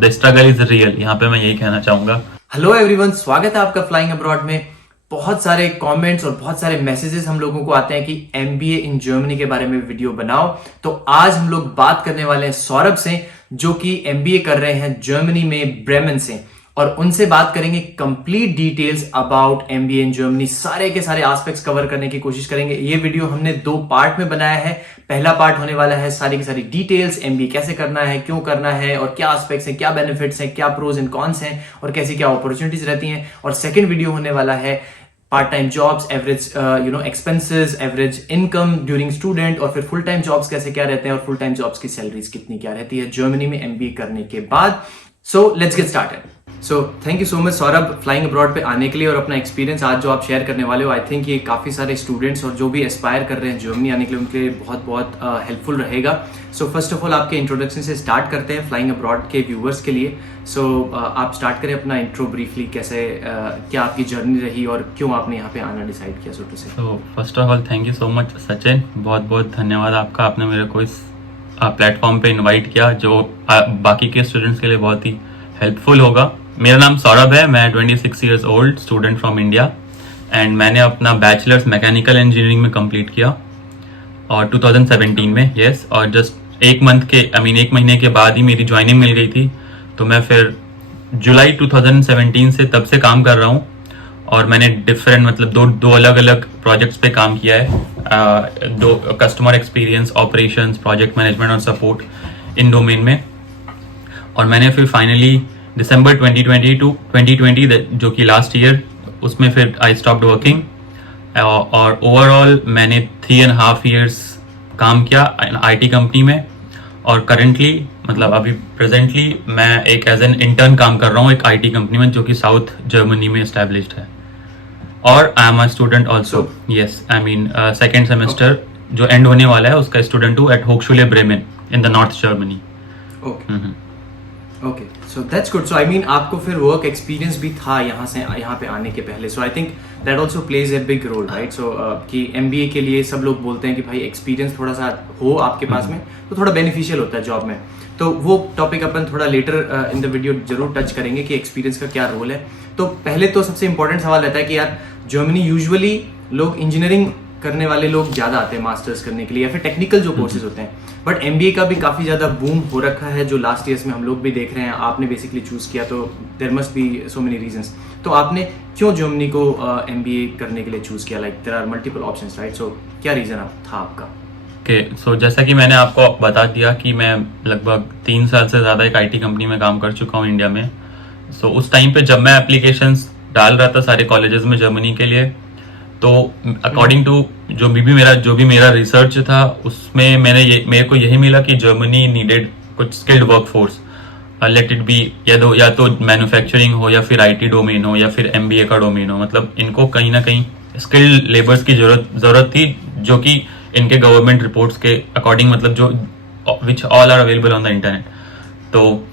The struggle is real, यहाँ पे मैं यही कहना चाहूंगा। हेलो एवरीवन, स्वागत है आपका फ्लाइंग अब्रॉड में। बहुत सारे कमेंट्स और बहुत सारे मैसेजेस हम लोगों को आते हैं कि एमबीए इन जर्मनी के बारे में वीडियो बनाओ। तो आज हम लोग बात करने वाले हैं सौरभ से, जो कि एमबीए कर रहे हैं जर्मनी में ब्रेमेन से, और उनसे बात करेंगे complete details about MBA in Germany. सारे के सारे एस्पेक्ट्स कवर करने की कोशिश करेंगे। ये वीडियो हमने 2 पार्ट में बनाया है। पहला पार्ट होने वाला है सारी की सारी डिटेल्स, एमबीए कैसे करना है, क्यों करना है, और क्या एस्पेक्ट्स हैं, क्या बेनिफिट्स हैं, क्या प्रोज एंड कॉन्स हैं, और कैसी क्या अपॉर्चुनिटीज रहती हैं। और सेकंड वीडियो होने वाला है part time jobs, average expenses, average income during student, और फिर फुल टाइम जॉब्स कैसे क्या रहते हैं, और फुल टाइम जॉब्स की सैलरीज कितनी क्या रहती है जर्मनी में एमबीए करने के बाद। So let's get started. So thank you so much Saurabh, flying abroad पे आने के लिए और अपना एक्सपीरियंस आज जो आप शेयर करने वाले हो। आई थिंक ये काफ़ी सारे स्टूडेंट्स और जो भी एस्पायर कर रहे हैं जर्मनी आने के लिए, उनके लिए बहुत बहुत हेल्पफुल रहेगा। सो फर्स्ट ऑफ ऑल आपके इंट्रोडक्शन से स्टार्ट करते हैं फ्लाइंग अब्रॉड के व्यूवर्स के लिए। सो आप स्टार्ट करें अपना इंट्रो ब्रीफली, कैसे क्या आपकी जर्नी रही और क्यों आपने यहाँ पे आना डिसाइड किया, सो टू से। तो first of all thank you so much Sachin, बहुत बहुत धन्यवाद आपका, आपने मेरे को इस प्लेटफॉर्म पे इनवाइट किया जो बाकी के स्टूडेंट्स के लिए बहुत ही हेल्पफुल होगा। मेरा नाम सौरभ है, मैं 26 years old student from India, and मैंने अपना बैचलर्स मैकेनिकल इंजीनियरिंग में कंप्लीट किया और 2017 में, यस। और जस्ट एक महीने के बाद ही मेरी ज्वाइनिंग मिल गई थी। तो मैं फिर जुलाई 2017 से तब से काम कर रहा हूँ, और मैंने डिफरेंट मतलब दो अलग अलग प्रोजेक्ट्स पे काम किया है। 2 customer experience, operations, project management और सपोर्ट इन डोमेन में। और मैंने फिर फाइनली दिसंबर 2020 जो कि लास्ट ईयर, उसमें फिर आई स्टॉप्ड वर्किंग, और ओवरऑल मैंने 3.5 ईयर्स काम किया आईटी कंपनी में। और करंटली मतलब अभी प्रेजेंटली मैं एक एज एन इंटर्न काम कर रहा हूँ एक आईटी कंपनी में, जो कि साउथ जर्मनी में एस्टैब्लिश्ड है। और I am a student also, yes, I mean second semester जो एंड होने वाला है उसका स्टूडेंट हूँ एट होक्सचुले Bremen in the north Germany. Okay, so that's good. So I mean आपको फिर वर्क एक्सपीरियंस भी था यहाँ पे आने के पहले। So I think that also plays a big role, right. So कि एमबीए के लिए सब लोग बोलते हैं कि भाई एक्सपीरियंस थोड़ा सा हो आपके पास में तो थोड़ा बेनिफिशियल होता है जॉब में। तो वो टॉपिक अपन थोड़ा लेटर इन द वीडियो जरूर टच करेंगे कि एक्सपीरियंस का क्या रोल है। तो पहले तो सबसे इंपॉर्टेंट सवाल रहता है कि यार जर्मनी यूजुअली लोग इंजीनियरिंग करने वाले लोग ज्यादा आते हैं मास्टर्स करने के लिए, या फिर टेक्निकल जो कोर्सेज होते हैं। बट एमबीए का भी काफी ज्यादा बूम हो रखा है, जो लास्ट ईयर्स में हम लोग भी देख रहे हैं। आपने बेसिकली चूज किया, तो there must be so many reasons. तो आपने क्यों जर्मनी को एमबीए करने के लिए चूज किया? Like there are multiple options, right. So क्या रीजन था आपका? ओके, सो जैसा कि मैंने आपको बता दिया कि मैं लगभग 3 साल से ज़्यादा एक आईटी कंपनी में काम कर चुका हूँ इंडिया में। सो उस टाइम पे जब मैं एप्लीकेशंस डाल रहा था सारे कॉलेजेस में जर्मनी के लिए, तो अकॉर्डिंग टू जो भी मेरा रिसर्च था, उसमें मेरे को यही मिला कि जर्मनी नीडेड कुछ skilled workforce, let it be या तो मैन्युफैक्चरिंग हो, या फिर आईटी डोमेन हो, या फिर एमबीए का डोमेन हो। मतलब इनको कहीं ना कहीं स्किल्ड लेबर्स की जरूरत थी, जो कि इनके गवर्नमेंट रिपोर्ट्स के अकॉर्डिंग, मतलब जो which all are available on the internet. तो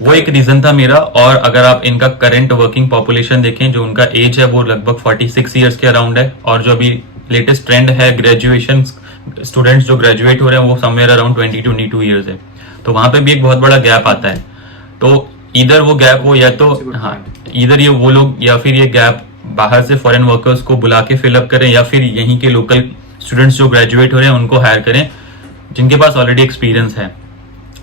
वो एक रीजन था मेरा। और अगर आप इनका करंट वर्किंग पॉपुलेशन देखें, जो उनका एज है वो लगभग 46 ईयर्स के अराउंड है, और जो अभी लेटेस्ट ट्रेंड है ग्रेजुएशन स्टूडेंट्स जो ग्रेजुएट हो रहे हैं वो समवेयर अराउंड 22 ईयर्स है। तो वहां पे भी एक बहुत बड़ा गैप आता है। तो इधर वो गैप हो, या तो हाँ, इधर ये वो लोग, या फिर ये गैप बाहर से फॉरेन वर्कर्स को बुला के फिलअप करें, या फिर यहीं के लोकल स्टूडेंट्स जो ग्रेजुएट हो रहे हैं उनको हायर करें जिनके पास ऑलरेडी एक्सपीरियंस है।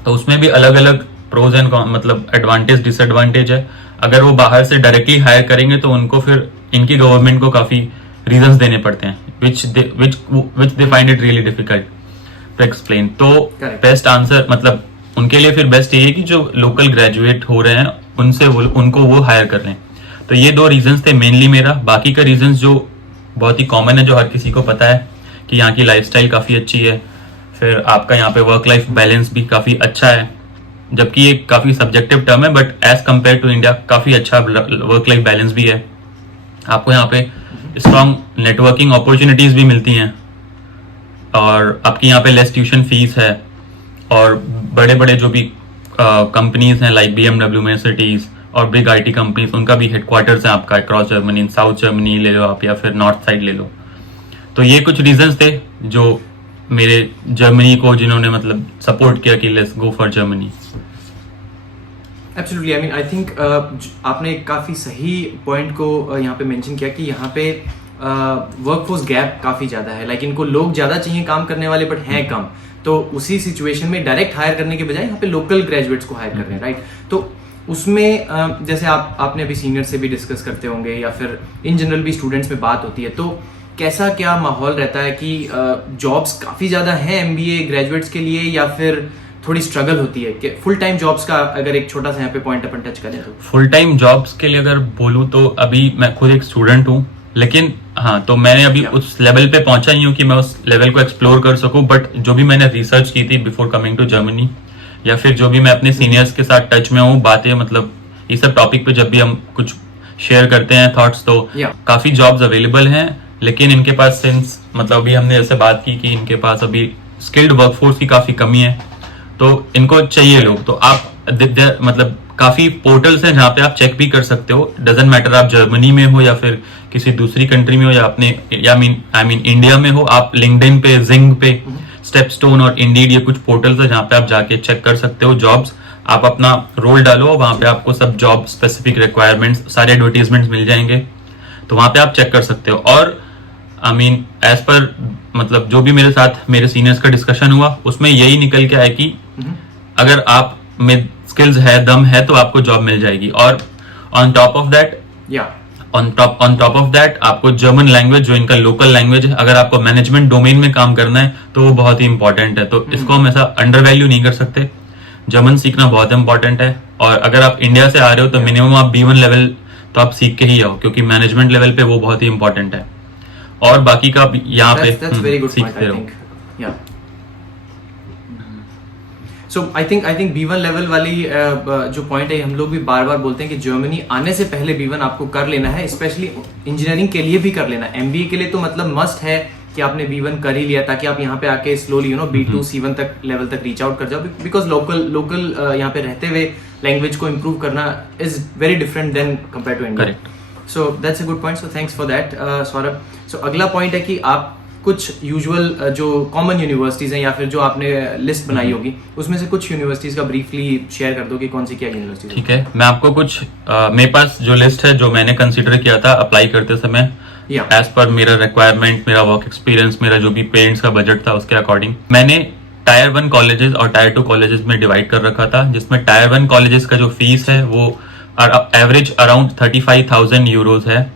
तो उसमें भी अलग अलग प्रोज एंड मतलब एडवांटेज डिसएडवांटेज है। अगर वो बाहर से डायरेक्टली हायर करेंगे तो उनको फिर इनकी गवर्नमेंट को काफी रीजंस देने पड़ते हैं, which they find it really difficult to explain. तो बेस्ट आंसर मतलब उनके लिए फिर बेस्ट ये है कि जो लोकल ग्रेजुएट हो रहे हैं उनको वो हायर कर लें। तो ये 2 रीजंस थे मेनली मेरा। बाकी का रीजंस जो बहुत ही कॉमन है, जो हर किसी को पता है कि यहाँ की लाइफस्टाइल काफी अच्छी है, फिर आपका यहाँ पे वर्क लाइफ बैलेंस भी काफी अच्छा है, जबकि ये काफी सब्जेक्टिव टर्म है, but as compare to India काफी अच्छा वर्क लाइफ बैलेंस भी है। आपको यहाँ पे स्ट्रॉन्ग नेटवर्किंग अपॉर्चुनिटीज भी मिलती हैं, और आपकी यहाँ पे लेस ट्यूशन फीस है। और बड़े बड़े जो भी कंपनीज हैं लाइक BMW, मर्सिडीज और बिग आईटी कंपनीज, उनका भी हेडक्वार्टर्स है आपका अक्रॉस जर्मनी, साउथ जर्मनी ले लो आप, या फिर नॉर्थ साइड ले लो। तो ये कुछ रीजंस थे जो मेरे जर्मनी को जिन्होंने मतलब सपोर्ट किया कि let's go for Germany. Absolutely, I mean I think आपने काफ़ी सही पॉइंट को यहाँ पे मेंशन किया कि यहाँ पे वर्कफोर्स गैप काफ़ी ज़्यादा है, लाइक इनको लोग ज़्यादा चाहिए काम करने वाले बट हैं कम, तो उसी सिचुएशन में डायरेक्ट हायर करने के बजाय यहाँ पे लोकल ग्रेजुएट्स को हायर कर रहे हैं, राइट? तो उसमें जैसे आपने अभी सीनियर से भी डिस्कस करते होंगे या फिर इन जनरल भी स्टूडेंट्स में बात होती है, तो कैसा क्या माहौल रहता है कि जॉब्स काफ़ी ज़्यादा हैं एमबीए ग्रेजुएट्स के लिए या फिर थोड़ी स्ट्रगल होती है कि फुल टाइम जॉब्स का अगर एक छोटा सा यहाँ पे पॉइंट अपन टच करें तो? फुल टाइम जॉब्स के लिए अगर बोलूँ तो अभी मैं खुद एक स्टूडेंट हूँ, लेकिन हाँ, तो मैंने अभी उस लेवल पे पहुंचा नहीं हूँ कि मैं उस लेवल को एक्सप्लोर कर सकूं, बट जो भी मैंने रिसर्च की थी बिफोर कमिंग टू जर्मनी, या फिर जो भी मैं अपने सीनियर्स के साथ टच में हूँ, बातें मतलब ये सब टॉपिक पे जब भी हम कुछ शेयर करते हैं थॉट्स, तो काफी जॉब्स अवेलेबल हैं, लेकिन इनके पास सिंस मतलब अभी हमने जैसे बात की कि इनके पास अभी स्किल्ड वर्कफोर्स की काफी कमी है, तो इनको चाहिए लोग। तो आप मतलब काफी पोर्टल्स हैं जहाँ पे आप चेक भी कर सकते हो, डजेंट मैटर आप जर्मनी में हो या फिर किसी दूसरी कंट्री में हो या अपने आई मीन इंडिया में हो, आप लिंक्डइन पे, जिंग पे, स्टेपस्टोन और इंडीड, ये कुछ पोर्टल्स है जहाँ पे आप जाके चेक कर सकते हो जॉब्स। आप अपना रोल डालो, वहां पे आपको सब जॉब स्पेसिफिक रिक्वायरमेंट्स, सारे एडवर्टीजमेंट्स मिल जाएंगे, तो वहां पे आप चेक कर सकते हो। और आई मीन एज पर मतलब जो भी मेरे साथ मेरे सीनियर्स का डिस्कशन हुआ, उसमें यही निकल के आया कि अगर आप में स्किल्स है, दम है, तो आपको जॉब मिल जाएगी। और ऑन टॉप ऑफ दैट आपको जर्मन लैंग्वेज, जो इनका लोकल लैंग्वेज है, अगर आपको मैनेजमेंट डोमेन में काम करना है तो वो बहुत ही इंपॉर्टेंट है, तो इसको हम ऐसा अंडर वैल्यू नहीं कर सकते। जर्मन सीखना बहुत इंपॉर्टेंट है, और अगर आप इंडिया से आ रहे हो तो मिनिमम आप B1 लेवल तो आप सीख के ही आओ, क्योंकि मैनेजमेंट लेवल पे वो बहुत ही इंपॉर्टेंट है, और बाकी का यहाँ पे सीखते रहो। सो आई थिंक B1 लेवल वाली जो पॉइंट है, हम लोग भी बार बार बोलते हैं कि जर्मनी आने से पहले B1 आपको कर लेना है, स्पेशली इंजीनियरिंग के लिए भी कर लेना है। एमबीए के लिए तो मतलब मस्ट है कि आपने B1 कर ही लिया, ताकि आप यहाँ पे आके स्लोली B2 C1 तक लेवल तक रीच आउट कर जाओ, बिकॉज लोकल यहाँ पे रहते हुए लैंग्वेज को इम्प्रूव करना is very different then compare to India. So that's a good point, so thanks for that Saurabh. So अगला पॉइंट है कि आप कुछ यूजुअल जो कॉमन यूनिवर्सिटीज हैं या फिर जो आपने लिस्ट बनाई होगी, उसमें से कुछ यूनिवर्सिटीज का ब्रीफली शेयर कर दो कि कौन सी क्या यूनिवर्सिटी। ठीक है, मैं आपको कुछ मेरे पास जो लिस्ट है, जो मैंने कंसीडर किया था अप्लाई करते समय, एज पर मेरा रिक्वायरमेंट, मेरा वर्क एक्सपीरियंस, मेरा जो भी पेरेंट्स का बजट था, उसके अकॉर्डिंग मैंने टायर 1 कॉलेजेस और टायर 2 कॉलेजेस में डिवाइड कर रखा था, जिसमें टायर 1 कॉलेजेस का जो फीस है वो एवरेज अराउंड 35,000 यूरोज है,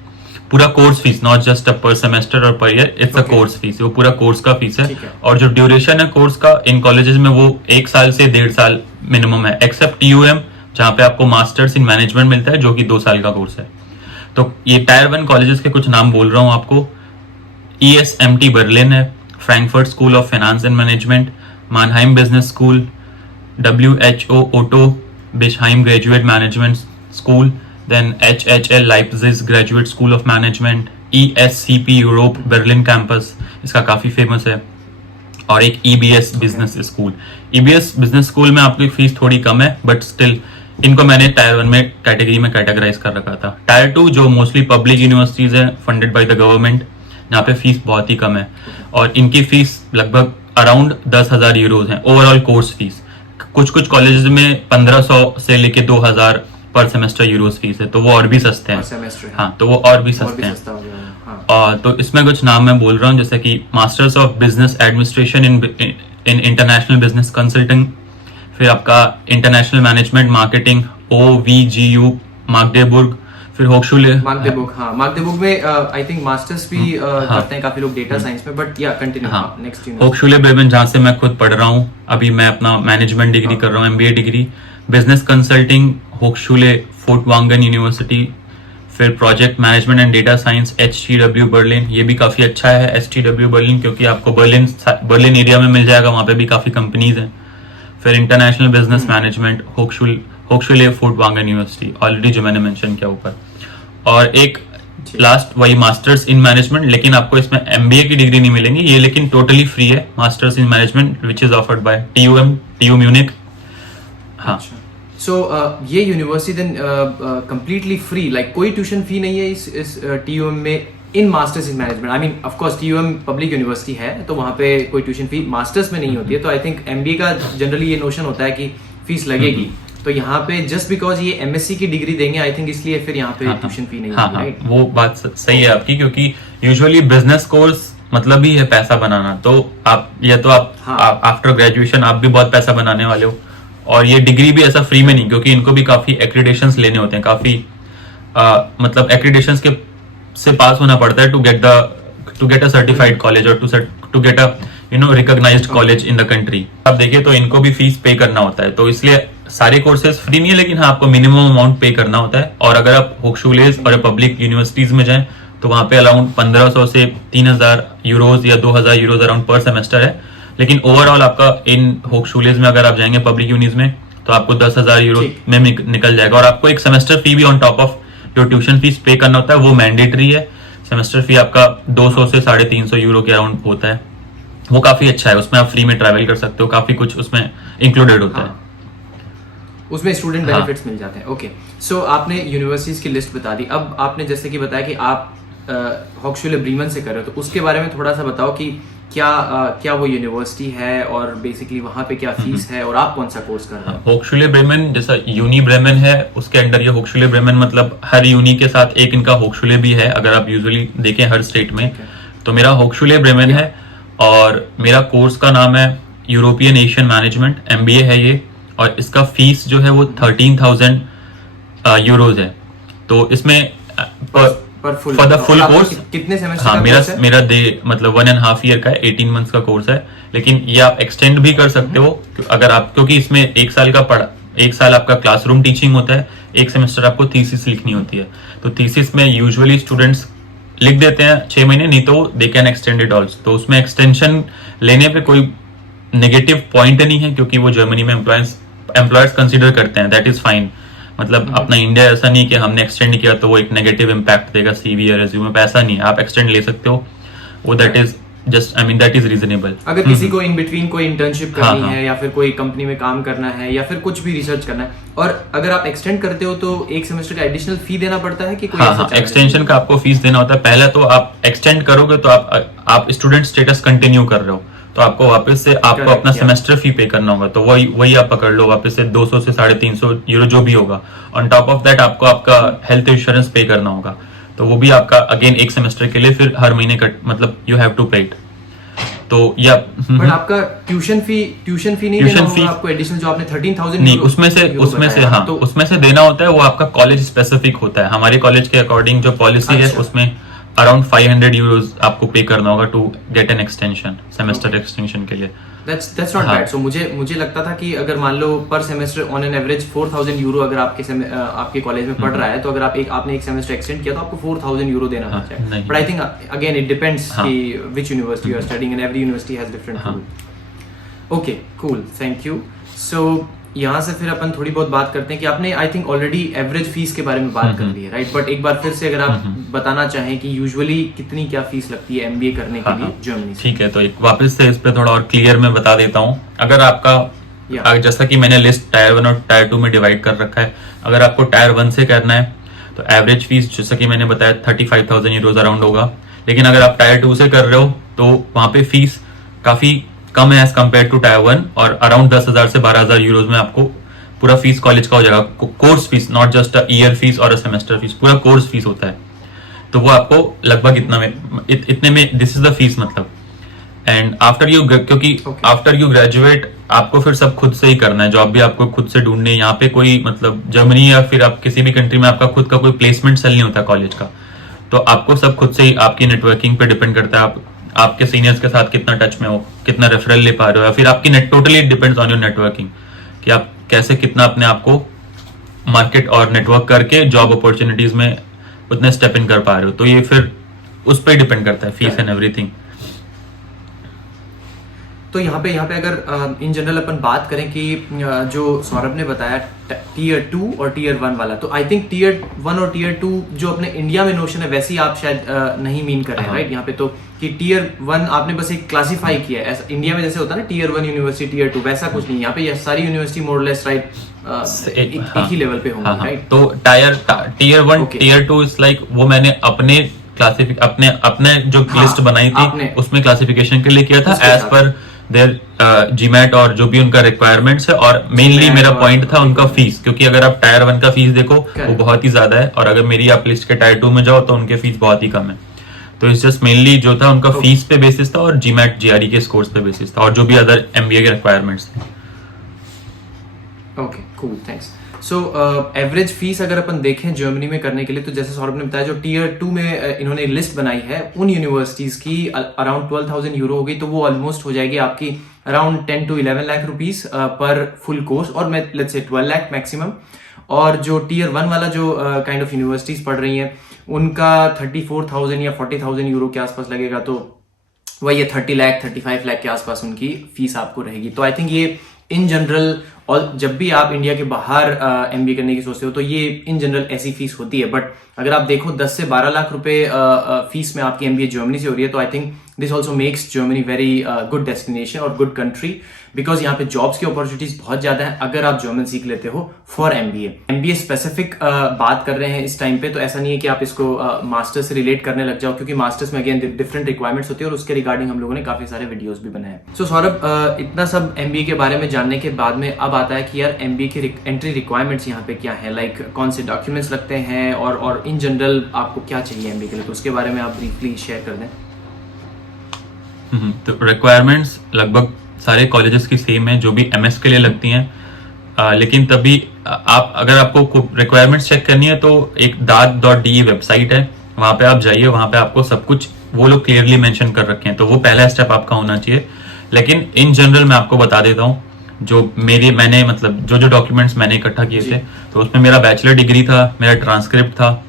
पूरा कोर्स फीस, नॉट जस्ट पर सेमेस्टर और per year, it's a course fees, वो पूरा कोर्स का फीस है। और जो ड्यूरेशन है कोर्स का इन कॉलेजेस में, वो 1 साल से 1.5 साल मिनिमम है, एक्सेप्ट TUM जहाँ पे आपको मास्टर्स इन मैनेजमेंट मिलता है, जो कि 2 साल का कोर्स है। तो ये टायर 1 कॉलेजेस के कुछ नाम बोल रहा हूँ आपको। ESMT बर्लिन है, Frankfurt school of finance and management, Mannheim business school, WHO Otto Beisheim graduate management school, then HHL Leipzig Graduate School of Management, ESCP Europe Berlin campus, इसका काफी फेमस है, और एक EBS business school. EBS business school में आपकी fees थोड़ी कम है, but still इनको मैंने टायर 1 में कैटेगरी में कैटेगराइज कर रखा था। टायर 2 जो मोस्टली पब्लिक यूनिवर्सिटीज है, फंडेड बाय द गवर्नमेंट, यहाँ पे फीस बहुत ही कम है, और इनकी फीस लगभग अराउंड 10,000 यूरोज है ओवरऑल कोर्स फीस। कुछ कॉलेजेस में 1500 से लेके 2,000 पर सेमेस्टर यूरोज फीस है, तो वो और भी सस्ते हैं। हाँ, तो वो और भी सस्ते हैं। और तो इसमें कुछ नाम मैं बोल रहा हूँ, जैसे कि masters of business administration in international business consulting, फिर आपका इंटरनेशनल मैनेजमेंट मार्केटिंग OVGU मागदेबुर्ग, फिर होक्सुले मागदेबुर्ग में आई थिंक मास्टर्स भी करते हैं काफी लोग डेटा साइंस में, बट या कंटिन्यू नेक्स्ट होक्सुले ब्रेमेन, जहाँ से मैं खुद पढ़ रहा हूँ अभी, मैं अपना मैनेजमेंट डिग्री कर रहा हूँ, MBA डिग्री, बिजनेस कंसल्टिंग होक्सुले फुर्टवांगन यूनिवर्सिटी, फिर project management and data science HTW Berlin, ये भी काफी अच्छा है HTW बर्लिन, क्योंकि आपको बर्लिन एरिया में मिल जाएगा, वहाँ पे भी काफी कंपनीज हैं। फिर इंटरनेशनल बिजनेस मैनेजमेंट होक्सुले फुर्टवांगन यूनिवर्सिटी, ऑलरेडी जो मैंने मेंशन किया ऊपर, और एक लास्ट वही मास्टर्स इन मैनेजमेंट, लेकिन आपको इसमें MBA की डिग्री नहीं मिलेंगी ये, लेकिन टोटली फ्री है, masters in management which is offered by TU Munich. हाँ, सो ये university then completely free, like कोई ट्यूशन फी नहीं है इस TUM में in masters in management. I mean of course TUM public university है, तो वहाँ पे कोई ट्यूशन फी मास्टर्स में नहीं होती है, तो आई थिंक MBA का जनरली ये नोशन होता है कि फीस लगेगी, तो यहाँ पे जस्ट बिकॉज ये एमएससी की डिग्री देंगे आई थिंक, इसलिए फिर यहाँ पे हाँ, ट्यूशन फी नहीं हाँ, होगी, हाँ, राइट? वो बात सही है आपकी, क्योंकि यूजुअली बिजनेस कोर्स मतलब ही है पैसा बनाना। तो आप हाँ। आफ्टर ग्रेजुएशन आप भी बहुत पैसा बनाने वाले हो, और ये डिग्री भी ऐसा फ्री में नहीं, क्योंकि इनको भी काफी एक्रीडेशंस लेने होते हैं, काफी मतलब एक्रीडेशंस के से पास होना पड़ता है to get a certified college और to get a recognised college in the country. आप देखिए तो इनको भी फीस पे करना होता है, तो इसलिए सारे कोर्सेज फ्री नहीं है, लेकिन हाँ आपको मिनिमम अमाउंट पे करना होता है। और अगर आप होक्सुलेज और पब्लिक यूनिवर्सिटीज में जाएं तो वहां पे अराउंड 1500 से 3000 यूरोज या 2000 यूरोज अराउंड पर सेमेस्टर है। लेकिन ओवरऑल आपका इन होक्सुलेज में अगर आप जाएंगे पब्लिक यूनिज में तो आपको 10,000 यूरो में निकल जाएगा, और आपको एक सेमेस्टर फी भी on top of your tuition fees पे करना होता है, वो मैंडेटरी है। सेमेस्टर फी आपका 200 से 350 यूरो के अराउंड होता है, वो काफी अच्छा है। उसमें आप फ्री में ट्रैवल कर सकते हो, काफी कुछ उसमें इंक्लूडेड होता है। उसमें स्टूडेंट हाँ। बेनिफिट्स मिल जाते हैं। ओके, सो आपने यूनिवर्सिटीज की लिस्ट बता दी। अब आपने जैसे कि बताया कि आप हॉक्सुले ब्रीमन से कर रहे हो, तो उसके बारे में थोड़ा सा बताओ कि क्या वो यूनिवर्सिटी है और बेसिकली वहां पे क्या फीस है और आप कौन सा कोर्स कर रहे हो? होक्सुले ब्रेमेन जैसा यूनी ब्रेमेन है, उसके अंडर ये होक्सुले ब्रेमेन, मतलब हर यूनी के साथ एक इनका होक्सुले भी है। अगर आप यूजुअली देखें हर स्टेट में, तो मेरा होक्सुले ब्रेमेन है और मेरा कोर्स का नाम है यूरोपियन एशियन मैनेजमेंट, MBA है ये, और इसका फीस जो है वो 13,000 यूरोज है। तो इसमें फॉर द फुल कोर्स कितने सेमेस्टर हाँ, का मेरा कोर्स है? मेरा मतलब 1.5 ईयर का है, 18 मंथ्स का कोर्स है। लेकिन ये आप एक्सटेंड भी कर सकते हो अगर आप, क्योंकि इसमें एक साल आपका क्लासरूम टीचिंग होता है, एक सेमेस्टर आपको थीसिस लिखनी होती है। तो थीसिस में यूजुअली स्टूडेंट्स लिख देते हैं 6 महीने, नहीं तो they can extend it also. तो उसमें एक्सटेंशन लेने पे कोई नेगेटिव पॉइंट नहीं है, क्योंकि वो जर्मनी में एम्प्लॉयर्स कंसीडर करते हैं, दैट इज फाइन। मतलब अपना इंडिया ऐसा नहीं कि हमने एक्सटेंड किया तो वो एक नेगेटिव इम्पैक्ट देगा CV या रेज्यूमे पे, ऐसा नहीं है। आप एक्सटेंड ले सकते हो, वो that is just that is reasonable. अगर किसी को इन बिटवीन कोई इंटर्नशिप करनी हाँ, है या फिर कोई कंपनी में काम करना है या फिर कुछ भी रिसर्च करना है, और अगर आप एक्सटेंड करते हो तो एक सेमेस्टर का एडिशनल फी देना पड़ता है कि कोई ऐसा charges एक्सटेंशन का आपको फीस देना होता है। पहले तो आप एक्सटेंड करोगे तो आप स्टूडेंट स्टेटस कंटिन्यू कर रहे हो, तो आपको वापस से आपको Correct, अपना yeah. सेमेस्टर फी पे करना होगा, तो वही आप पकड़ लो वापस से 200 से 350 यूरो जो भी होगा। ऑन टॉप ऑफ दैट आपको आपका हेल्थ इंश्योरेंस पे करना होगा, तो वो भी आपका अगेन एक सेमेस्टर के लिए फिर हर महीने मतलब यू हैव टू पे इट। तो या बट आपका ट्यूशन फी नहीं देना होगा आपको एडिशनल, जो आपने 13,000 नहीं, उसमें से हाँ, तो उसमें से देना होता है, वो आपका कॉलेज स्पेसिफिक होता है। हमारे कॉलेज के अकॉर्डिंग जो पॉलिसी है उसमें अराउंड 500 यूरोज आपको पे करना होगा to get an extension, semester extension के लिए। That's not bad. So मुझे लगता था कि अगर मान लो पर semester on an average 4,000 euro अगर आपके कॉलेज में पढ़ रहा है, तो अगर आपने एक सेमेस्टर एक्सटेंड किया तो आपको 4,000 यूरो देना पड़ता है। But I think again it depends कि which university you are studying, and every university has different rule. Okay, cool, thank you. So यहाँ से फिर अपन थोड़ी बहुत बात करते हैं कि आपने I think already average fees के बारे में बात कर ली है, राइट? बट एक बार फिर से अगर आप बताना चाहें कि यूजुअली कितनी क्या फीस लगती है MBA करने के लिए जर्मनी से? ठीक है, तो एक वापस से इस पे थोड़ा और क्लियर मैं बता देता हूँ। अगर आपका जैसा कि मैंने लिस्ट टायर 1 और टायर 2 में डिवाइड कर रखा है, अगर आपको टायर 1 से करना है तो एवरेज फीस जैसा कि मैंने बताया 35,000 यूरोज अराउंड होगा। लेकिन अगर आप टायर 2 से कर रहे हो तो वहां पे फीस काफी कम है एज कम्पेयर टू टायर 1, और अराउंड 10,000 से 12,000 यूरोज में आपको पूरा फीस कॉलेज का हो जाएगा। Course fees, not just a year fees और अ सेमेस्टर फीस, पूरा कोर्स फीस होता है। तो वो आपको लगभग इतने में दिस इज द फीस मतलब। एंड आफ्टर यू, क्योंकि आफ्टर यू ग्रेजुएट आपको फिर सब खुद से ही करना है, जॉब भी आपको खुद से ढूंढनी है। यहाँ पे कोई मतलब जर्मनी या फिर आप किसी भी कंट्री में आपका खुद का कोई प्लेसमेंट सेल नहीं होता कॉलेज का, तो आपको सब खुद से ही, आपकी नेटवर्किंग पे डिपेंड करता है, आप आपके सीनियर्स के साथ कितना टच में हो, कितना रेफरल ले पा रहे हो, या फिर आपकी totally depends on your networking कि आप कैसे कितना अपने आप को मार्केट और नेटवर्क करके जॉब अपॉर्चुनिटीज में उतने स्टेप इन कर पा रहे हो। तो ये फिर उस पर डिपेंड करता है फीस एंड एवरीथिंग। तो यहाँ पे अगर इन जनरल अपन बात करें कि जो सौरभ ने बताया टीयर 2 और टीयर 1 वाला, तो आई थिंक टीयर 1 और टीयर 2 जो अपने इंडिया में नोशन है वैसे ही आप शायद नहीं मीन कर रहे हैं, राइट? यहाँ पे तो कि टीयर 1 आपने बस एक क्लासिफाई किया है, ऐसा इंडिया में जैसे होता है ना टीयर 1 यूनिवर्सिटी, टीयर 2, वैसा कुछ नहीं। यहाँ पे सारी यूनिवर्सिटी मोर लेस राइट एक ही लेवल पे होंगे, राइट? तो टीयर 1 टीयर 2 इज लाइक, वो मैंने अपने जो लिस्ट बनाई थी उसमें क्लासिफिकेशन के लिए किया था एज पर देयर जीमैट और जो भी उनका रिक्वायरमेंट्स है, और मेनली मेरा पॉइंट था उनका फीस, क्योंकि अगर आप टायर 1 का फीस देखो वो बहुत ही ज्यादा है, और अगर मेरी आप लिस्ट के टायर 2 में जाओ तो उनके फीस बहुत ही कम है। तो इस जस्ट मेनली जो था उनका फीस पे बेसिस था, और जीमैट जीआरई के स्कोर्स पे बेसिस था, और जो भी अदर एमबीए के रिक्वायरमेंट्स थे। Okay cool, thanks. So average fees अगर अपन देखें जर्मनी में करने के लिए, तो जैसे सौरभ ने बताया जो टीयर 2 में इन्होंने लिस्ट बनाई है उन यूनिवर्सिटीज की अराउंड 12,000 यूरो हो गई, तो वो ऑलमोस्ट हो जाएगी आपकी अराउंड 10 to 11 लाख रुपीस पर फुल कोर्स, और मैं लेट्स से 12 लाख मैक्सिमम। और जो टीयर 1 वाला जो काइंड ऑफ यूनिवर्सिटीज पढ़ रही हैं उनका 34,000 या 40,000 यूरो के आसपास लगेगा, तो वही 30 लाख 35 लाख के आसपास उनकी फीस आपको रहेगी। तो आई थिंक ये इन जनरल, और जब भी आप इंडिया के बाहर एमबीए करने की सोचते हो तो ये इन जनरल ऐसी फीस होती है। बट अगर आप देखो 10 से 12 लाख रुपए फीस में आपकी एमबीए जर्मनी से हो रही है, तो I think this also makes Germany very good destination और गुड कंट्री, बिकॉज यहाँ पे जॉब्स की अपॉर्चुनिटीज बहुत ज्यादा है अगर आप जर्मन सीख लेते हो फॉर एमबीए। एमबीए स्पेसिफिक बात कर रहे हैं इस टाइम पे, तो ऐसा नहीं है कि आप इसको मास्टर्स से रिलेट करने लग जाओ, क्योंकि मास्टर्स में अगेन डिफरेंट रिक्वायरमेंट्स होती है, और उसके रिगार्डिंग हम लोगों ने काफी सारे वीडियोस भी बनाए हैं। सो सौरभ, इतना सब एमबीए के बारे में जानने के बाद में अब आता है कि यार एमबीए की एंट्री रिक्वायरमेंट्स यहाँ पे क्या है, लाइक कौन से डॉक्यूमेंट्स लगते हैं, और इन जनरल आपको क्या चाहिए एमबीए के लिए, तो उसके बारे में आप ब्रीफली शेयर कर दें। तो रिक्वायरमेंट्स लगभग सारे कॉलेजेस की सेम है जो भी एमएस के लिए लगती हैं, लेकिन तभी आप अगर आपको रिक्वायरमेंट्स चेक करनी है तो एक daat.de वेबसाइट है, वहां पे आप जाइए, वहां पे आपको सब कुछ वो लोग क्लियरली मेंशन कर रखे हैं, तो वो पहला स्टेप आपका होना चाहिए। लेकिन इन जनरल मैं आपको बता देता हूँ जो मैंने मतलब जो डॉक्यूमेंट्स मैंने इकट्ठा किए थे, तो उसमें मेरा बैचलर डिग्री था, मेरा ट्रांसक्रिप्ट था,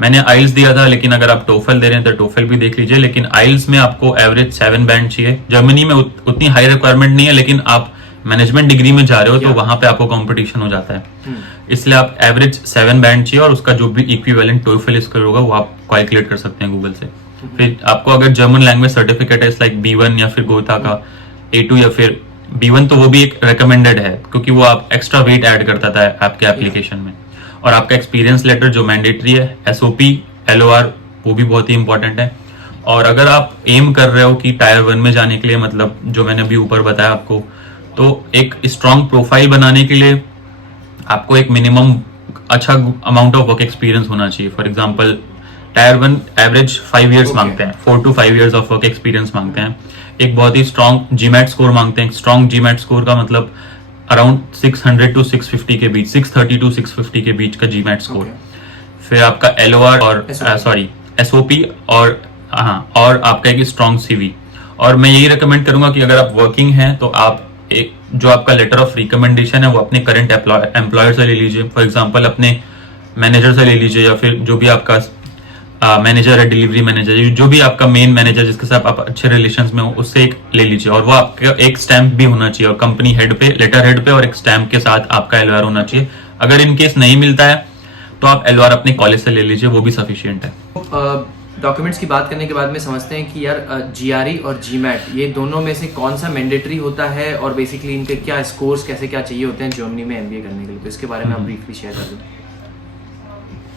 मैंने आइल्स दिया था, लेकिन अगर आप टोफल दे रहे हैं तो टोफल भी देख लीजिए। लेकिन आइल्स में आपको एवरेज 7 बैंड चाहिए। जर्मनी में उतनी हाई रिक्वायरमेंट नहीं है, लेकिन आप मैनेजमेंट डिग्री में जा रहे हो तो वहां पे आपको कंपटीशन हो जाता है, इसलिए आप एवरेज 7 बैंड चाहिए, और उसका जो भी इक्विवेलेंट टोफल स्कोर होगा वो आप कैलकुलेट कर सकते हैं गूगल से। फिर आपको अगर जर्मन लैंग्वेज सर्टिफिकेट है लाइक B1 या फिर गोथा का A2 या फिर B1, तो वो भी एक रिकमेंडेड है, क्योंकि वो आप एक्स्ट्रा वेट ऐड करता था आपके एप्लीकेशन में। और आपका एक्सपीरियंस लेटर जो मैंडेटरी है, SOP LOR वो भी बहुत ही इंपॉर्टेंट है। और अगर आप एम कर रहे हो कि टायर 1 में जाने के लिए, मतलब जो मैंने अभी ऊपर बताया आपको, तो एक स्ट्रॉन्ग प्रोफाइल बनाने के लिए आपको एक मिनिमम अच्छा अमाउंट ऑफ वर्क एक्सपीरियंस होना चाहिए। For example tyre 1 average 5 years मांगते हैं, 4 to 5 years of work experience मांगते हैं। एक बहुत ही स्ट्रॉन्ग जीमैट स्कोर मांगते हैं। स्ट्रॉन्ग जीमैट स्कोर का मतलब अराउंड 600 to 650 के बीच, 630 to 650 के बीच का जीमैट स्कोर। फिर आपका LOR और SOP और आपका एक स्ट्रॉन्ग CV। और मैं यही रिकमेंड करूंगा कि अगर आप वर्किंग हैं तो आप एक जो आपका लेटर ऑफ रिकमेंडेशन है वो अपने करंट एम्प्लॉयर से ले लीजिए। फॉर एग्जांपल अपने मैनेजर से ले लीजिए, या फिर जो भी आपका मैनेजर है, डिलीवरी मैनेजर, जो भी आपका मेन मैनेजर जिसके साथ आप अच्छे रिलेशंस में हो, उससे एक ले लीजिए। और वो आपका एक स्टैंप भी होना चाहिए, और कंपनी हेड पे, लेटर हेड पे और एक स्टैंप के साथ आपका LOR होना चाहिए। अगर इन केस नहीं मिलता है तो आप LOR अपने कॉलेज से ले लीजिए, वो भी सफिशियंट है। डॉक्यूमेंट्स की बात करने के बाद में समझते हैं कि यार GRE और GMAT ये दोनों में से कौन सा मैंडेटरी होता है, और बेसिकली इनके क्या स्कोर्स कैसे क्या चाहिए होते हैं जर्मनी में एमबीए करने के लिए, तो इसके बारे में आप ब्रीफली शेयर कर दें।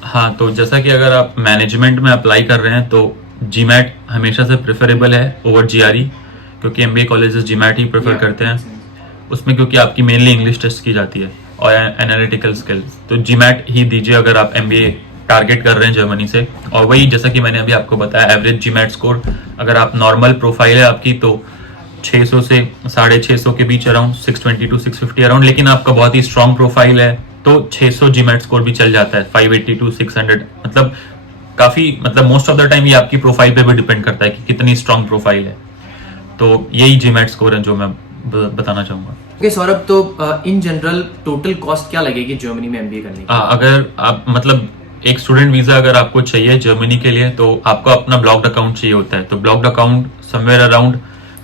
हाँ, तो जैसा कि अगर आप मैनेजमेंट में अप्लाई कर रहे हैं तो GMAT हमेशा से प्रेफरेबल है ओवर GRE, क्योंकि MBA कॉलेजेस GMAT ही प्रेफर करते हैं उसमें, क्योंकि आपकी मेनली इंग्लिश टेस्ट की जाती है और एनालिटिकल स्किल्स। तो GMAT ही दीजिए अगर आप MBA टारगेट कर रहे हैं जर्मनी से। और वही जैसा कि मैंने अभी आपको बताया, एवरेज GMAT स्कोर अगर आप नॉर्मल प्रोफाइल है आपकी तो 600 से 650 के बीच, अराउंड 620 to 650 अराउंड। लेकिन आपका बहुत ही स्ट्रॉन्ग प्रोफाइल है तो 600 GMAT स्कोर भी चल जाता है, 580 to 600। मतलब काफी, मतलब मोस्ट ऑफ द टाइम ये आपकी प्रोफाइल पे भी डिपेंड करता है कि कितनी स्ट्रॉन्ग प्रोफाइल है। तो यही GMAT स्कोर है जो मैं बताना चाहूंगा। ओके सौरभ, तो इन जनरल टोटल कॉस्ट क्या लगेगी जर्मनी में एमबीए करने की? अगर आप मतलब एक स्टूडेंट वीजा अगर आपको चाहिए जर्मनी के लिए तो आपको अपना ब्लॉक्ड अकाउंट चाहिए होता है। तो blocked account somewhere around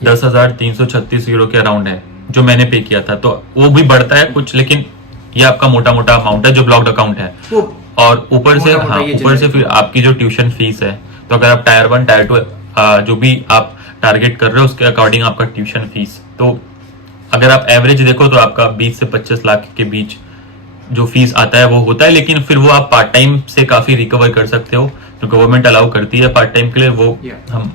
10,336 euro के अराउंड है जो मैंने पे किया था। तो वो भी बढ़ता है कुछ, लेकिन ये आपका मोटा मोटा अमाउंट है जो ब्लॉक्ड अकाउंट है। और ऊपर से फिर आपकी जो ट्यूशन फीस है, तो अगर आप टायर 1 टायर 2 जो भी आप टारगेट कर रहे हो उसके अकॉर्डिंग आपका ट्यूशन फीस, तो अगर आप एवरेज देखो तो आपका 20 से 25 लाख के बीच जो फीस आता है वो होता है, लेकिन फिर वो आप पार्ट टाइम से काफी रिकवर कर सकते हो, जो गवर्नमेंट अलाउ करती है पार्ट टाइम के लिए, वो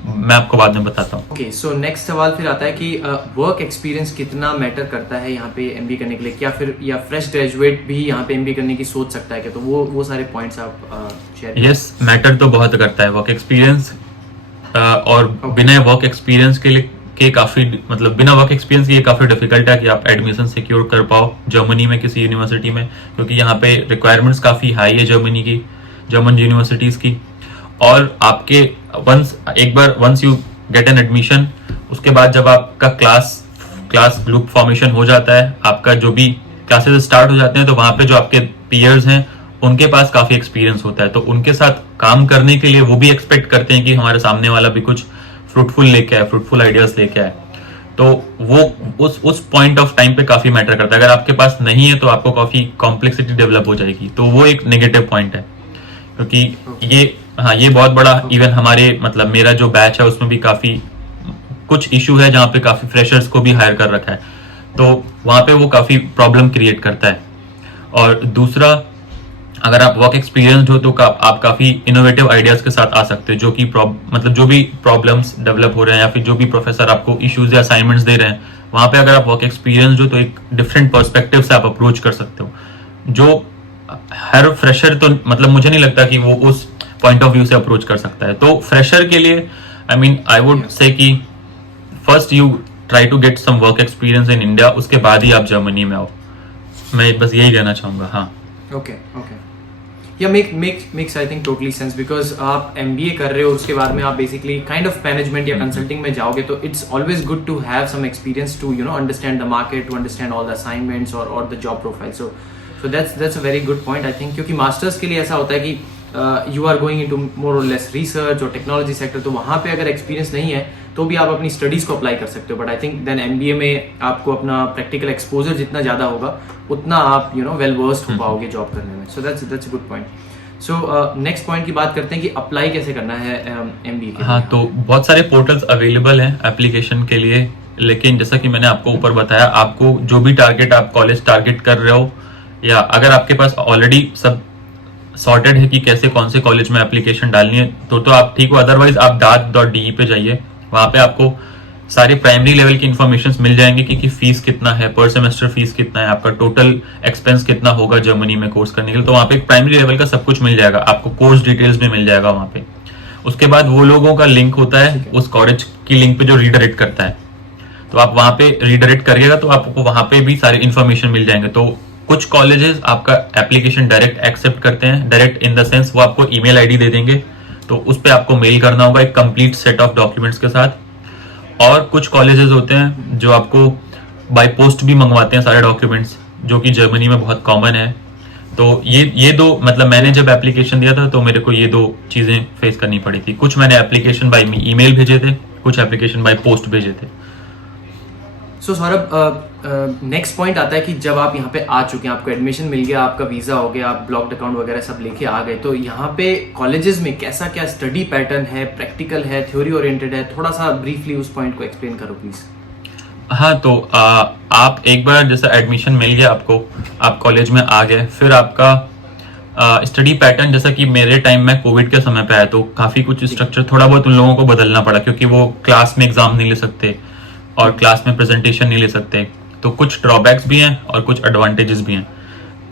मैं आपको बाद में बताता हूँ। ओके, सो नेक्स्ट सवाल फिर आता है कि वर्क एक्सपीरियंस कितना मैटर करता है यहाँ पे एमबीए करने के लिए, क्या फिर या फ्रेश ग्रेजुएट भी यहाँ पे एमबीए करने की सोच सकता है क्या? तो वो सारे पॉइंट्स आप शेयर। यस, मैटर तो बहुत करता है वर्क एक्सपीरियंस, और बिना वर्क एक्सपीरियंस के लिए के काफी मतलब बिना वर्क एक्सपीरियंस ये काफी डिफिकल्ट है कि आप एडमिशन सिक्योर कर पाओ जर्मनी में किसी यूनिवर्सिटी में, क्योंकि यहाँ पे रिक्वायरमेंट्स काफी हाई है जर्मन यूनिवर्सिटीज की। और आपके once you get an admission, उसके बाद जब आपका क्लास ग्रुप फॉर्मेशन हो जाता है, आपका जो भी क्लासेस स्टार्ट हो जाते हैं, तो वहां पे जो आपके पीयर्स हैं उनके पास काफी एक्सपीरियंस होता है, तो उनके साथ काम करने के लिए वो भी एक्सपेक्ट करते हैं कि हमारे सामने वाला भी कुछ फ्रूटफुल आइडियाज लेके आए। तो वो उस पॉइंट ऑफ टाइम पे काफी मैटर करता है। अगर आपके पास नहीं है तो आपको काफी कॉम्प्लेक्सिटी डेवलप हो जाएगी, तो वो एक नेगेटिव पॉइंट है, क्योंकि ये बहुत बड़ा इवन हमारे मतलब मेरा जो बैच है उसमें भी काफी कुछ इशू है जहाँ पे काफी फ्रेशर्स को भी हायर कर रखा है, तो वहां पे वो काफी प्रॉब्लम क्रिएट करता है। और दूसरा, अगर आप वर्क एक्सपीरियंस्ड हो तो आप काफी इनोवेटिव आइडियाज के साथ आ सकते हो, जो कि मतलब जो भी प्रॉब्लम्स डेवलप हो रहे हैं या फिर जो भी प्रोफेसर आपको इश्यूज या असाइनमेंट्स दे रहे हैं, वहां पे अगर आप वर्क एक्सपीरियंस्ड हो तो एक डिफरेंट पर्सपेक्टिव से आप अप्रोच कर सकते हो, जो हर फ्रेशर तो मतलब मुझे नहीं लगता कि वो उस पॉइंट ऑफ व्यू से अप्रोच कर सकता है। तो फ्रेशर के लिए आई वुड से कि first you try to get some work experience in India, उसके बाद ही आप जर्मनी में आओ। मैं बस यही कहना चाहूंगा। हाँ, ओके या makes I think totally sense, because आप एमबीए कर रहे हो, उसके बाद में आप बेसिकली काइंड ऑफ मैनेजमेंट या कंसल्टिंग में जाओगे, तो it's always good to have some experience to understand the market, to understand all the assignments और the job profile. So that's a very good point I think, क्योंकि masters के लिए ऐसा होता है कि you are going into more और less research और टेक्नोलॉजी सेक्टर, तो वहाँ पे अगर एक्सपीरियंस नहीं है तो भी आप अपनी स्टडीज को अप्लाई कर सकते हो। But I think then MBA में आपको अपना प्रैक्टिकल एक्सपोजर जितना ज्यादा होगा उतना आप वेल वर्स्ड हो पाओगे जॉब करने में। सो that's a good point. So next point की बात करते हैं कि अप्लाई कैसे करना है एमबीए के लिए। हाँ, तो बहुत सारे पोर्टल्स अवेलेबल हैं एप्लीकेशन के लिए, लेकिन जैसा कि मैंने आपको ऊपर बताया, आपको जो भी टारगेट आप कॉलेज टारगेट कर रहे हो, या अगर आपके पास ऑलरेडी सब सॉर्टेड है कि कैसे कौन से कॉलेज में एप्लीकेशन डालनी है, तो आप ठीक हो। अदरवाइज आप daat.de पे जाइए, वहां पे आपको सारे प्राइमरी लेवल की इंफॉर्मेशन मिल जाएंगे कि फीस कितना है, पर सेमेस्टर फीस कितना है, आपका टोटल एक्सपेंस कितना होगा जर्मनी में कोर्स करने के लिए। तो वहां पे एक प्राइमरी लेवल का सब कुछ मिल जाएगा, आपको कोर्स डिटेल्स भी मिल जाएगा वहां पे। उसके बाद वो लोगों का लिंक होता है उस कॉलेज की लिंक पे जो रीडायरेक्ट करता है, तो आप वहां पे रीडायरेक्ट करिएगा तो आपको वहां पे भी सारे इन्फॉर्मेशन मिल जाएंगे। तो कुछ कॉलेजेस आपका एप्लीकेशन डायरेक्ट एक्सेप्ट करते हैं, डायरेक्ट इन द सेंस वो आपको ईमेल आईडी दे देंगे, तो उस पर आपको मेल करना होगा एक कंप्लीट सेट ऑफ डॉक्यूमेंट्स के साथ। और कुछ कॉलेजेस होते हैं जो आपको बाय पोस्ट भी मंगवाते हैं सारे डॉक्यूमेंट्स, जो कि जर्मनी में बहुत कॉमन है। तो ये दो मतलब मैंने जब एप्लीकेशन दिया था तो मेरे को ये दो चीजें फेस करनी पड़ी थी। कुछ मैंने एप्लीकेशन बाय ईमेल भेजे थे, कुछ एप्लीकेशन बाय पोस्ट भेजे थे। सो सौरभ, नेक्स्ट पॉइंट आता है कि जब आप यहाँ पे आ चुके हैं, आपको एडमिशन मिल गया, आपका वीजा हो गया, आप ब्लॉक्ड अकाउंट वगैरह सब लेके आ गए, तो यहाँ पे कॉलेजेस में कैसा क्या स्टडी पैटर्न है, प्रैक्टिकल है, थ्योरी ओरिएंटेड है, थोड़ा सा ब्रीफली उस पॉइंट को एक्सप्लेन करो प्लीज। हाँ, तो आप एक बार जैसा एडमिशन मिल गया आपको, आप कॉलेज में आ गए, फिर आपका स्टडी पैटर्न, जैसा कि मेरे टाइम में कोविड के समय पे आया तो काफी कुछ स्ट्रक्चर थोड़ा बहुत उन लोगों को बदलना पड़ा, क्योंकि वो क्लास में एग्जाम नहीं ले सकते और क्लास में प्रेजेंटेशन नहीं ले सकते। तो कुछ ड्रॉबैक्स भी हैं और कुछ एडवांटेजेस भी हैं।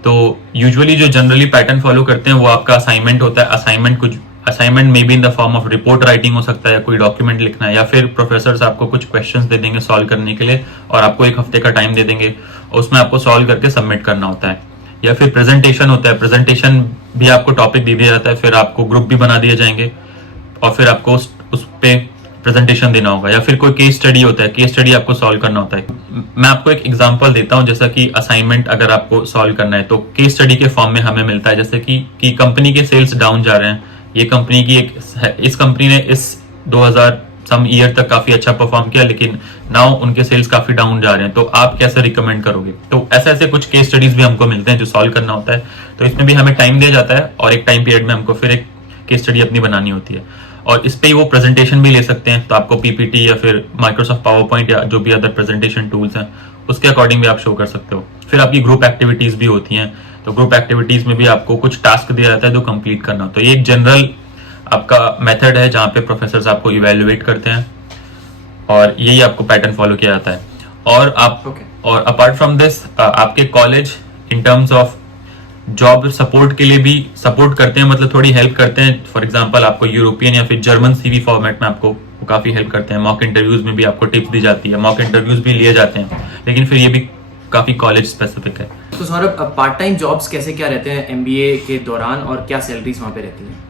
तो यूजुअली जो जनरली पैटर्न फॉलो करते हैं वो आपका असाइनमेंट होता है। Assignment may be in the form of report writing हो सकता है, या कोई डॉक्यूमेंट लिखना है, या फिर प्रोफेसर्स आपको कुछ क्वेश्चंस दे देंगे सॉल्व करने के लिए और आपको 1 हफ्ते का टाइम दे देंगे, और उसमें आपको सॉल्व करके सबमिट करना होता है। या फिर प्रेजेंटेशन होता है, प्रेजेंटेशन भी आपको टॉपिक दे दिया जाता है, फिर आपको ग्रुप भी बना दिए जाएंगे और फिर आपको उस पे प्रेजेंटेशन देना होगा। या फिर कोई केस स्टडी होता है, केस स्टडी आपको सॉल्व करना होता है। मैं आपको एक एग्जांपल देता हूं, जैसा कि असाइनमेंट अगर आपको सॉल्व करना है तो केस स्टडी के फॉर्म में हमें मिलता है, जैसे कि कंपनी के सेल्स डाउन जा रहे हैं, ये कंपनी की इस कंपनी ने इस 2000 सम ईयर तक काफी अच्छा परफॉर्म किया, लेकिन नाउ उनके सेल्स काफी डाउन जा रहे हैं, तो आप कैसे रिकमेंड करोगे। तो ऐसे कुछ केस स्टडीज भी हमको मिलते हैं जो सॉल्व करना होता है। तो इसमें भी हमें टाइम दिया जाता है और एक टाइम पीरियड में हमको फिर एक केस स्टडी अपनी बनानी होती है, और इस पे ही वो प्रेजेंटेशन भी ले सकते हैं। तो आपको पीपीटी या फिर माइक्रोसॉफ्ट पावर पॉइंट या जो भी अदर प्रेजेंटेशन टूल्स हैं उसके अकॉर्डिंग भी आप शो कर सकते हो। फिर आपकी ग्रुप एक्टिविटीज भी होती हैं, तो ग्रुप एक्टिविटीज में भी आपको कुछ टास्क दिया जाता है जो कंप्लीट करना। तो ये एक जनरल आपका मेथड है जहाँ पे प्रोफेसर आपको इवेल्युएट करते हैं और यही आपको पैटर्न फॉलो किया जाता है। और और अपार्ट फ्रॉम दिस आपके college in terms of job support के लिए भी सपोर्ट करते हैं, मतलब थोड़ी हेल्प करते हैं। फॉर एग्जांपल आपको यूरोपियन या फिर जर्मन सीवी फॉर्मेट में आपको काफी हेल्प करते हैं। मॉक इंटरव्यूज में भी आपको टिप्स दी जाती है, मॉक इंटरव्यूज भी लिए जाते हैं, लेकिन फिर ये भी काफी कॉलेज स्पेसिफिक है। तो सौरभ, पार्ट टाइम जॉब्स कैसे क्या रहते हैं एमबीए के दौरान और क्या सैलरीज वहाँ पे रहती है?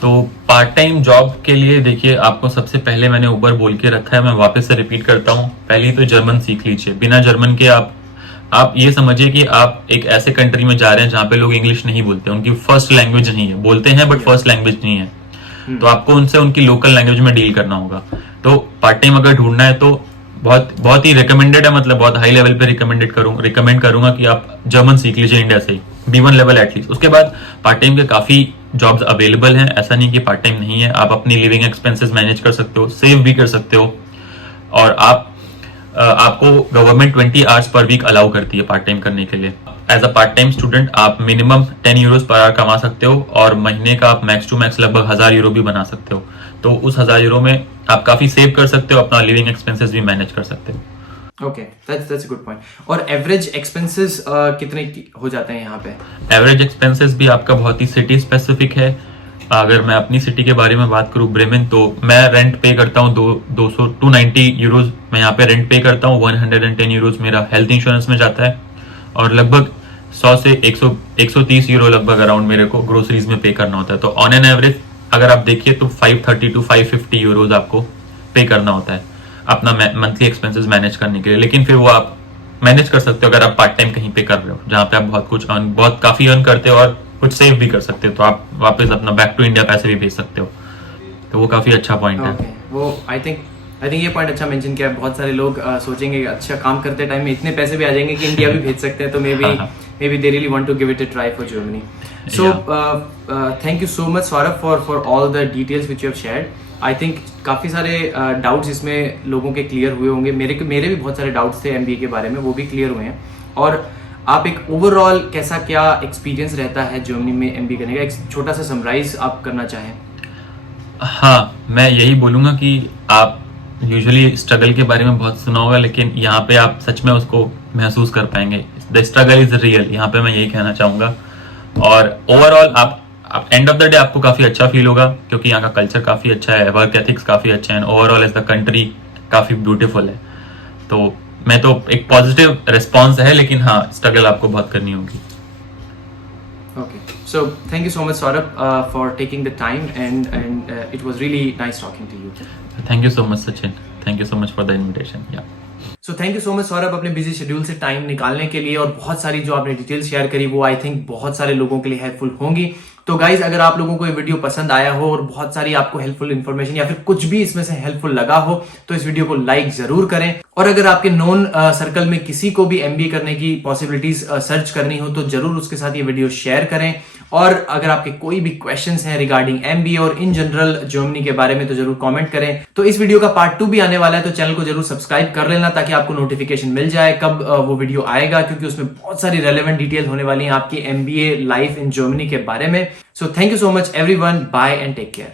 तो पार्ट टाइम जॉब के लिए देखिए, आपको सबसे पहले मैंने ऊपर बोल के रखा है, मैं वापस से रिपीट करता हूँ। पहले तो जर्मन सीख लीजिए। बिना जर्मन के आप ये समझिए कि आप एक ऐसे कंट्री में जा रहे हैं जहाँ पे लोग इंग्लिश नहीं बोलते, उनकी फर्स्ट लैंग्वेज नहीं है, बोलते हैं बट फर्स्ट लैंग्वेज नहीं है। तो आपको उनसे उनकी लोकल लैंग्वेज में डील करना होगा। तो पार्ट टाइम अगर ढूंढना है तो बहुत ही रिकमेंडेड है, मतलब बहुत हाई लेवल पे रिकमेंड करूंगा कि आप जर्मन सीख लीजिए इंडिया से ही, B1 लेवल एटलीस्ट। उसके बाद पार्ट टाइम के काफी जॉब्स अवेलेबल हैं, ऐसा नहीं कि पार्ट टाइम नहीं है। आप अपनी लिविंग एक्सपेंसेस मैनेज कर सकते हो, सेव भी कर सकते हो, और आपको government 20 hours per week allow करती है पार्ट टाइम करने के लिए। As a part time student आप मिनिमम 10 यूरोज पर आवर कमा सकते हो, और महीने का आप मैक्स टू मैक्स लगभग 1000 यूरो भी बना सकते हो। तो उस 1000 यूरो में आप काफी सेव कर सकते हो, अपना लिविंग एक्सपेंसेस भी मैनेज कर सकते हो। Okay, that's a good point. और एवरेज एक्सपेंसेस कितने हो जाते हैं यहाँ पे? एवरेज एक्सपेंसेस भी आपका बहुत ही सिटी स्पेसिफिक है। अगर मैं अपनी सिटी के बारे में बात करूँ, ब्रेमेन, तो मैं रेंट पे करता हूँ 290 यूरोज मैं यहाँ पे रेंट पे करता हूँ। 110 यूरोज मेरा हेल्थ इंश्योरेंस में जाता है, और लगभग 100 से 130 यूरो लगभग अराउंड मेरे को ग्रोसरीज में पे करना होता है। तो ऑन एन एवरेज अगर आप देखिए तो 530 to 550 यूरोज आपको पे करना होता है अपना मंथली एक्सपेंसेस मैनेज करने के लिए। लेकिन फिर वो आप मैनेज कर सकते हो अगर आप पार्ट टाइम कहीं पे कर रहे हो, जहाँ पे आप बहुत काफी अर्न करते हो और कुछ सेव भी कर सकते हो। तो आप वापस अपना बैक टू इंडिया पैसे भी भेज सकते हो, तो वो काफी अच्छा पॉइंट है। वो आई थिंक ये पॉइंट अच्छा मेंशन किया। बहुत सारे लोग सोचेंगे अच्छा काम करते टाइम में इतने पैसे भी आ जाएंगे कि इंडिया भी भेज सकते हैं, तो maybe they really want to give it a try for Germany. So thank you so much Saurabh for all the details which you have shared. I think काफी सारे डाउट्स इसमें लोगों के क्लियर हुए होंगे। मेरे भी बहुत सारे डाउट्स थे एमबीए के बारे में, वो भी क्लियर हुए हैं। और आप एक ओवरऑल कैसा क्या एक्सपीरियंस रहता है जर्मनी में एमबीए करने का, एक छोटा सा समराइज आप करना चाहें? हाँ, मैं यही बोलूंगा कि आप यूजुअली स्ट्रगल के बारे में बहुत सुना होगा, लेकिन यहाँ पे आप सच में उसको महसूस कर पाएंगे। द स्ट्रगल इज रियल, यहाँ पे मैं यही कहना चाहूंगा। और ओवरऑल आप एंड ऑफ द डे आपको काफी अच्छा फील होगा, क्योंकि यहाँ का कल्चर काफी अच्छा है, वर्क एथिक्स काफी अच्छा है, ओवरऑल एज द कंट्री काफी ब्यूटीफुल है। तो मैं तो एक पॉजिटिव रिस्पॉन्स है, लेकिन हाँ, स्ट्रगल आपको बहुत करनी होगी। Okay, so thank you so much Saurabh for taking the time, and it was really nice talking to you. Thank you so much Sachin, thank you so much for the invitation. Yeah. So thank you so much Saurabh अपने busy schedule से time निकालने के लिए, और बहुत सारी जो आपने डिटेल्स शेयर करी वो आई थिंक बहुत सारे लोगों के लिए हेल्पफुल होंगी। तो गाइज, अगर आप लोगों को ये वीडियो पसंद आया हो और बहुत सारी आपको हेल्पफुल इन्फॉर्मेशन या फिर कुछ भी इसमें से हेल्पफुल लगा हो, तो इस वीडियो को लाइक जरूर करें। और अगर आपके नोन सर्कल में किसी को भी एमबीए करने की पॉसिबिलिटीज सर्च करनी हो, तो जरूर उसके साथ ये वीडियो शेयर करें। और अगर आपके कोई भी क्वेश्चंस हैं रिगार्डिंग एमबीए और इन जनरल जर्मनी के बारे में, तो जरूर कमेंट करें। तो इस वीडियो का पार्ट 2 भी आने वाला है, तो चैनल को जरूर सब्सक्राइब कर लेना ताकि आपको नोटिफिकेशन मिल जाए कब वो वीडियो आएगा, क्योंकि उसमें बहुत सारी रेलेवेंट डिटेल होने वाली है आपकी एमबीए लाइफ इन जर्मनी के बारे में। So thank you so much everyone, bye and take care.